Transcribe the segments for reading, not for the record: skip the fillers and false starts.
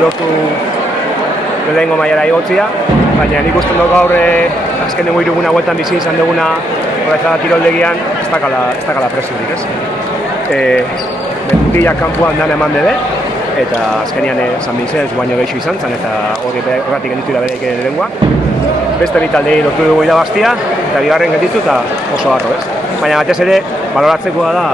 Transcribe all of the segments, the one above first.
lortu lehengo mailara igotzia, baina nik uste dut gaur azkenengo 3 hauetan bizi izan duguna Orezaga kiroldegian ez dakala presiorik, ez? Bermutilak kanpoan dan eman debe, eta azkenian San Vicens baino gehiago izan zen, eta horretik genditu da bereik lengua. Beste bi taldei lortu dugu irabaztia, eta bigarren gelditu eta oso harro, ez? Baina batez ere, baloratzekoa da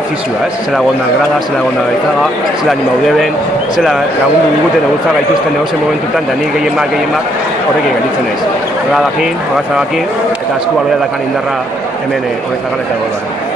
afizioa, ez? Zela gondan grada, zela gondan gaitaga, zela anima udeben, zela lagundu diguten egutza gaituzten egozen momentutan, da nik gehien bat horrekin gelditzen naiz. Gradakin, Oretzagakin, eta esku baloiatakan indarra hemen Orezagan eta Golbaren.